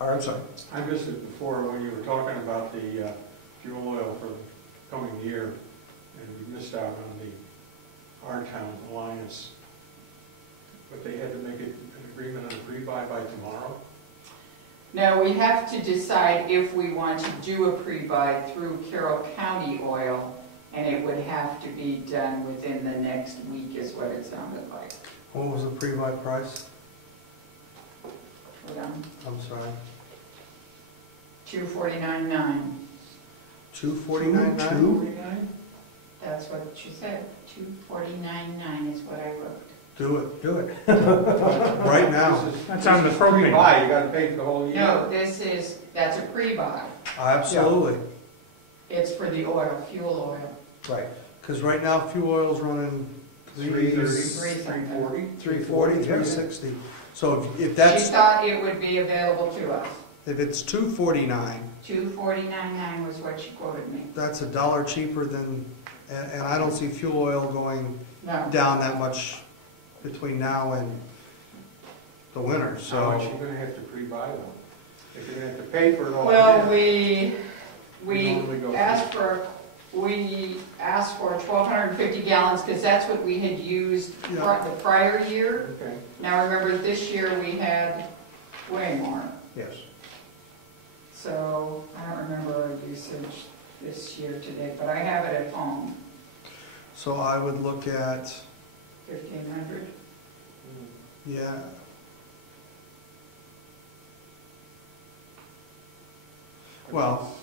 I'm sorry. I missed it before when you were talking about the fuel oil for the coming year, and we missed out on the Our Town Alliance. But they had to make an agreement on a pre-buy by tomorrow? No, we have to decide if we want to do a pre-buy through Carroll County Oil, and it would have to be done within the next week is what it sounded like. What was the pre-buy price? Hold on. I'm sorry. $249.9. $249.9? That's what she said. $249.9 is what I wrote. Do it, do it. Right now. That's on the propane. Pre-buy, you gotta pay for the whole year. No, that's a pre-buy. Absolutely. It's for the oil, fuel oil. Right. Because right now, fuel oil's running 340. 360. So if She that's, thought it would be available to us. if it's $249, $249.9 was what she quoted me. that's $1 cheaper than, and I don't see fuel oil going No. down that much between now and the winter, How much so. you gonna have to pre-buy them? If you're gonna have to pay for it all Well, year. we normally go asked for 1,250 gallons because that's what we had used Yeah. the prior year. Okay. Now remember, this year we had way more. Yes. So I don't remember our usage this year to date, but I have it at home, So I would look at, 1,500. yeah. Well,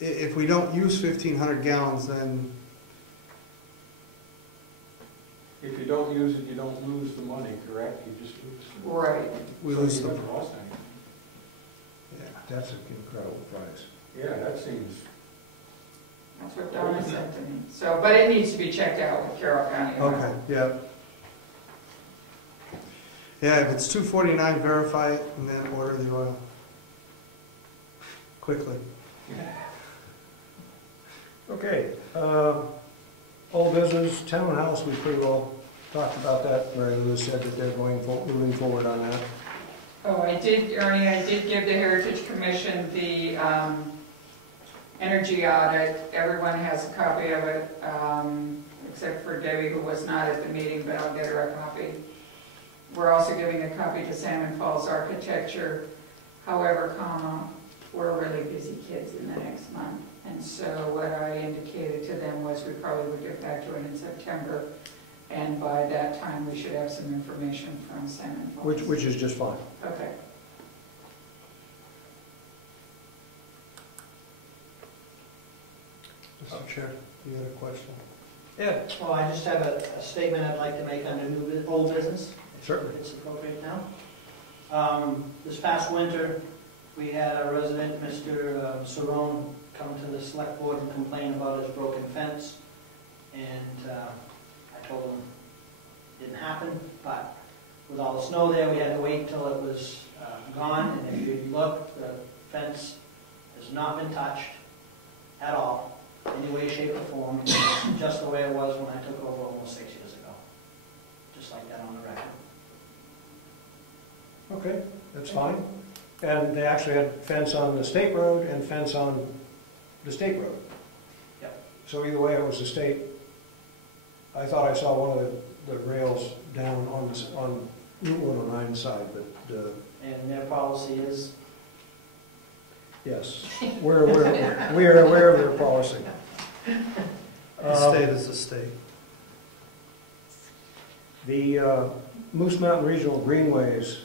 if we don't use 1,500 gallons, then, If you don't use it, you don't lose the money, correct? You just lose. Right. we So lose you the, haven't lost anything. yeah. That's an incredible price. Yeah, that seems, That's what Donna said to me. So, but it needs to be checked out with Carroll County. Okay, yeah. Yeah, if it's $249, verify it and then order the oil. Quickly. Okay, old business, townhouse, we pretty well talked about that. Mary Lou said that they're moving forward on that. Oh, I did, Ernie, I did give the Heritage Commission the energy audit. Everyone has a copy of it, except for Debbie, who was not at the meeting, but I'll get her a copy. We're also giving a copy to Salmon Falls Architecture. However, we're really busy kids in the next month. And so what I indicated to them was we probably would get back to it in September. And by that time, we should have some information from Salmon Falls. Which is just fine. Okay. Mr. Chair, you had a question? Yeah, Well, I just have a statement I'd like to make under old business, certainly. if it's appropriate now. This past winter, we had a resident, Mr. Cerrone, come to the select board and complain about his broken fence. And I told him it didn't happen, but with all the snow there, we had to wait until it was gone. And if you look, the fence has not been touched at all, any way, shape, or form, just the way it was when I took over almost 6 years ago. Just like that on the record. Okay, that's fine. And they actually had fence on the state road and fence on the state road. Yep. So either way, it was the state. I thought I saw one of the rails down on Route 109 side, but And their policy is, yes, we're aware of their policy. The state is the state. The Moose Mountain Regional Greenways,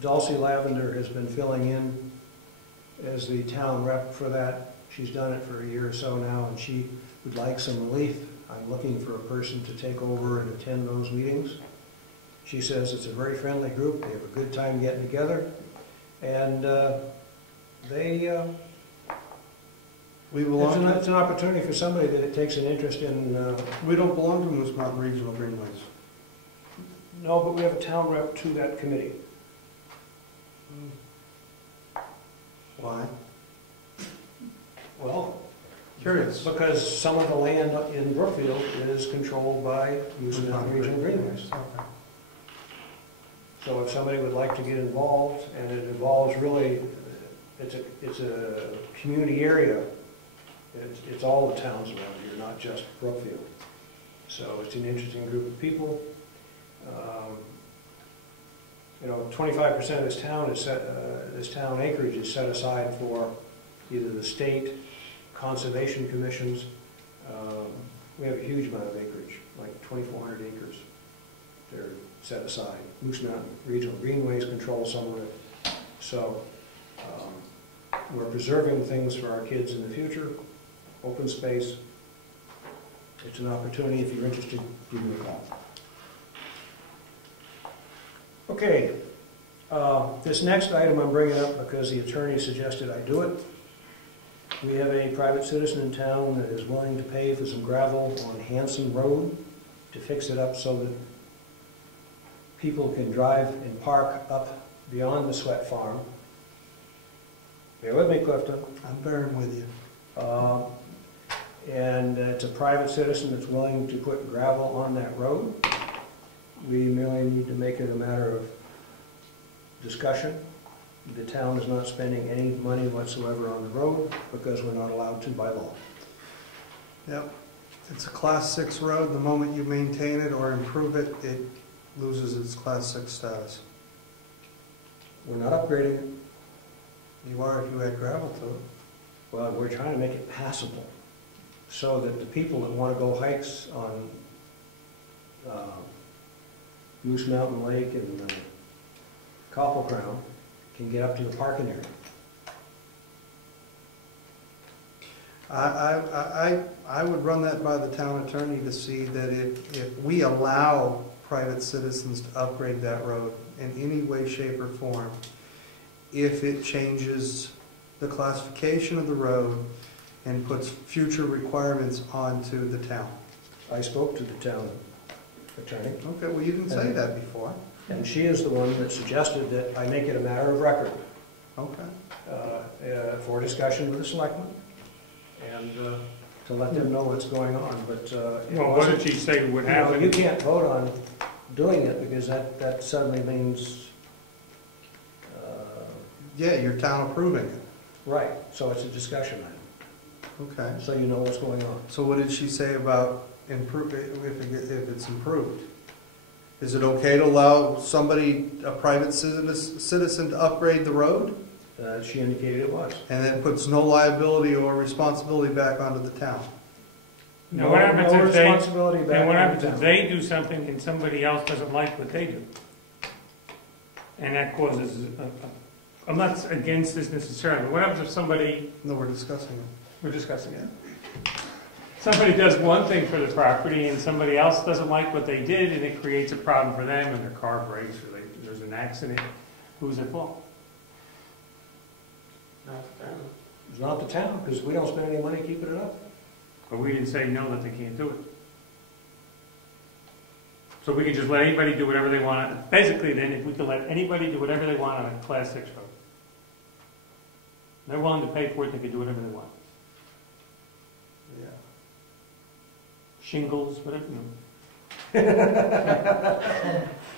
Dulcie Lavender has been filling in as the town rep for that. She's done it for a year or so now, and she would like some relief. I'm looking for a person to take over and attend those meetings. She says it's a very friendly group, they have a good time getting together, and We belong it's an opportunity for somebody that it takes an interest in. we don't belong to Moose Mountain Regional Greenways. No, but we have a town rep to that committee. Why? Well, Curious. because some of the land in Brookfield is controlled by Moose Mountain Regional Greenways. Okay. So if somebody would like to get involved, and it involves really, it's a community area, it's all the towns around here, not just Brookfield. So it's an interesting group of people. 25% of this town is this town acreage is set aside for either the state, conservation commissions. We have a huge amount of acreage, like 2,400 acres. They're set aside. Moose Mountain Regional Greenways control some of it. So we're preserving things for our kids in the future. Open space. It's an opportunity. If you're interested, give me a call. Okay, this next item I'm bringing up because the attorney suggested I do it. We have a private citizen in town that is willing to pay for some gravel on Hanson Road to fix it up so that people can drive and park up beyond the Sweat Farm. Bear with me, Clifton. I'm bearing with you. And it's a private citizen that's willing to put gravel on that road. We merely need to make it a matter of discussion. The town is not spending any money whatsoever on the road because we're not allowed to by law. Yep. It's a Class 6 road. The moment you maintain it or improve it, it loses its Class 6 status. We're not upgrading it. You are if you add gravel to it. Well, we're trying to make it passable so that the people that want to go hikes on Moose Mountain Lake and Copple Crown can get up to the parking area. I would run that by the town attorney to see that if we allow private citizens to upgrade that road in any way, shape, or form, if it changes the classification of the road and puts future requirements onto the town. I spoke to the town attorney. Okay, well, you didn't say that before. And she is the one that suggested that I make it a matter of record Okay. for discussion with the selectmen and to let them know what's going on. But Well, what did she say would happen? You can't vote on doing it because that suddenly means Yeah, your town approving it. right. So it's a discussion item. Okay. So you know what's going on. So what did she say about if it's improved? Is it okay to allow somebody, a private citizen, to upgrade the road? She indicated it was. And then puts no liability or responsibility back onto the town? Now, what happens no if they, responsibility back and what on the happens if town. they do something and somebody else doesn't like what they do? And that causes, I'm not against this necessarily, but what happens if somebody, No, we're discussing it. we're discussing it, somebody does one thing for the property and somebody else doesn't like what they did and it creates a problem for them and their car breaks or there's an accident, who's at fault? Not the town. It's not the town because we don't spend any money keeping it up. But we didn't say no, that they can't do it. So we could just let anybody do whatever they want. Basically then, if we could let anybody do whatever they want on a Class 6 road. They're willing to pay for it, they can do whatever they want. Yeah. Shingles, whatever, you know.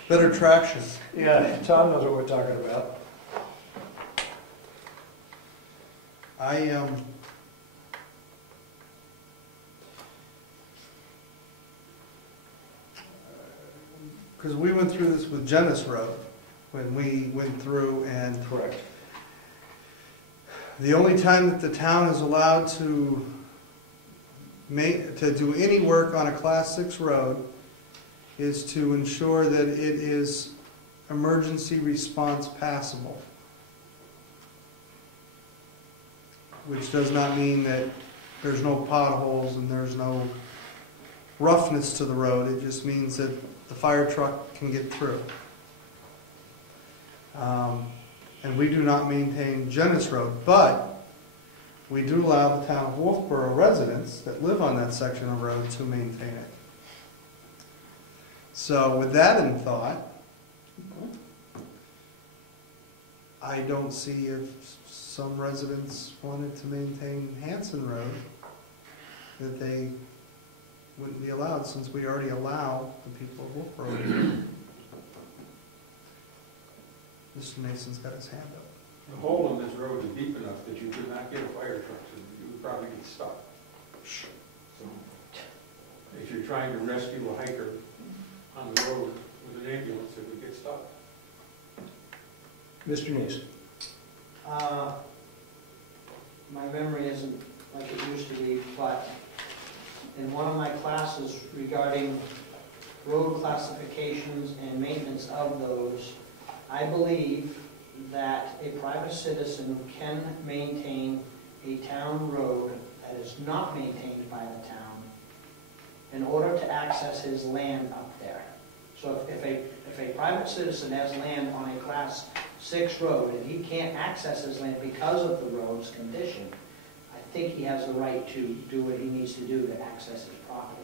Better traction. Yeah, Tom knows what we're talking about. Because we went through this with Genesis Road, when we went through and Correct. the only time that the town is allowed to do any work on a Class 6 road is to ensure that it is emergency response passable. Which does not mean that there's no potholes and there's no roughness to the road. It just means that the fire truck can get through. And we do not maintain Genesis Road, but we do allow the town of Wolfboro residents that live on that section of road to maintain it. So with that in thought, I don't see if some residents wanted to maintain Hanson Road, that they wouldn't be allowed, since we already allow the people of Wolfboro. Mr. Nason's got his hand up. The hole in this road is deep enough that you could not get a fire truck, so you would probably get stuck. So, if you're trying to rescue a hiker on the road with an ambulance, it would get stuck. Mr. Neese? My memory isn't like it used to be, but in one of my classes regarding road classifications and maintenance of those, I believe that a private citizen can maintain a town road that is not maintained by the town in order to access his land up there. So if a private citizen has land on a class 6 road and he can't access his land because of the road's condition, I think he has the right to do what he needs to do to access his property.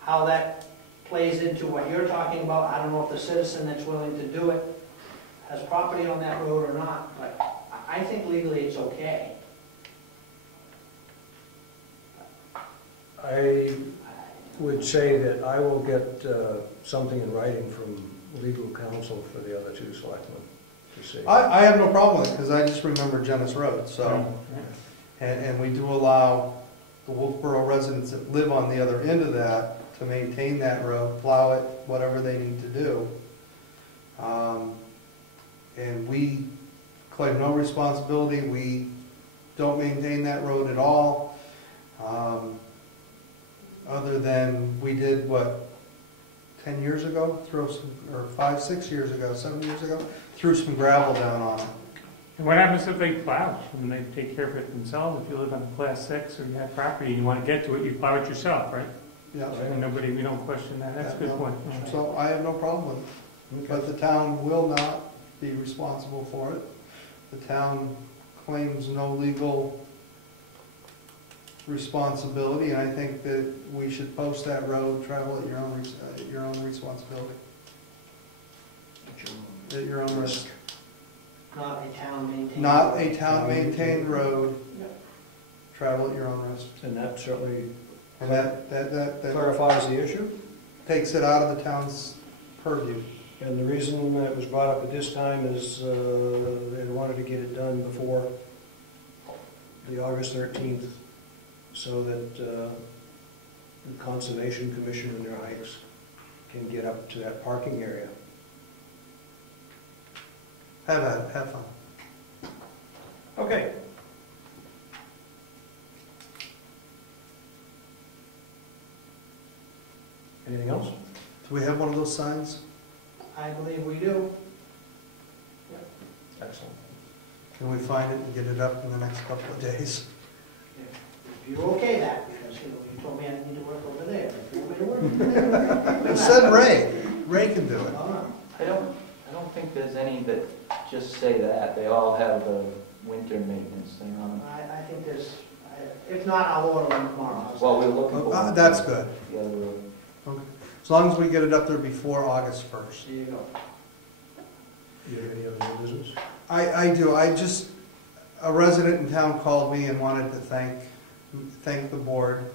How that plays into what you're talking about, I don't know if the citizen that's willing to do it has property on that road or not, but I think legally it's okay. I would say that I will get something in writing from legal counsel for the other 2 selectmen to see. I have no problem with it, because I just remember Genesee Road, so, and we do allow the Wolfboro residents that live on the other end of that to maintain that road, plow it, whatever they need to do. And we claim no responsibility, we don't maintain that road at all. Other than we did, what, 10 years ago, or 5, 6 years ago, 7 years ago, threw some gravel down on it. And what happens if they plow and they take care of it themselves? If you live on a class 6 or you have property and you want to get to it, you plow it yourself, right? Yeah. And nobody, we don't question that. That's a good point. So I have no problem with it, but the town will not be responsible for it. The town claims no legal responsibility, and I think that we should post that road, travel at your own responsibility. At your own risk. Not a town maintained. Not a town maintained road, travel at your own risk. And that certainly And that clarifies the issue. takes it out of the town's purview. And the reason that it was brought up at this time is they wanted to get it done before the August 13th so that the Conservation Commission and their hikes can get up to that parking area. Have at it, have fun. Okay. Anything else? Do we have one of those signs? I believe we do. Excellent. Can we find it and get it up in the next couple of days? If you're okay that, because you told me I need to work over there. If you want me to work over there. It said Ray. Ray can do it. I don't think there's any that just say that. They all have a winter maintenance thing on I think there's, if not, I'll order one tomorrow. it. Well, we're looking for. That's good. The other road. Okay. As long as we get it up there before August 1st. There you go. Do you have any other new business? I do. A resident in town called me and wanted to thank the board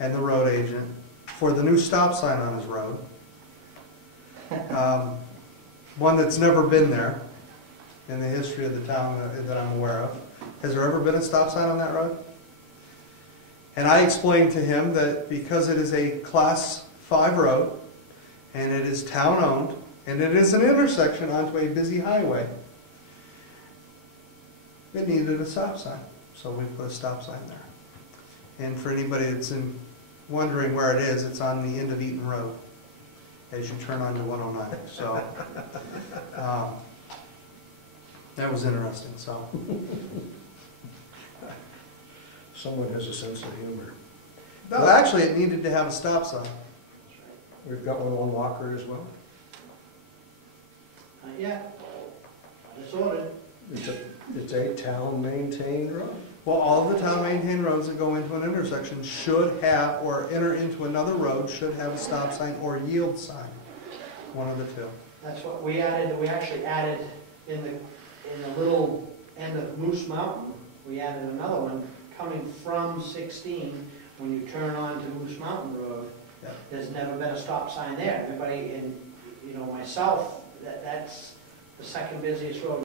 and the road agent for the new stop sign on his road. One that's never been there in the history of the town that I'm aware of. Has there ever been a stop sign on that road? And I explained to him that because it is a Class 5 road, and it is town-owned, and it is an intersection onto a busy highway, it needed a stop sign. So we put a stop sign there. And for anybody that's wondering where it is, it's on the end of Eaton Road as you turn onto 109. So that was interesting. So Someone has a sense of humor. no, actually, it needed to have a stop sign. We've got one on Walker as well. Not yet. It's ordered. It's a town-maintained road. Well, all of the town-maintained roads that go into an intersection should have, or enter into another road, should have a stop sign or yield sign. One of the two. That's what we added. We actually added in the little end of Moose Mountain, we added another one coming from 16 when you turn on to Moose Mountain Road. There's never been a stop sign there. Everybody, and myself, that's the second busiest road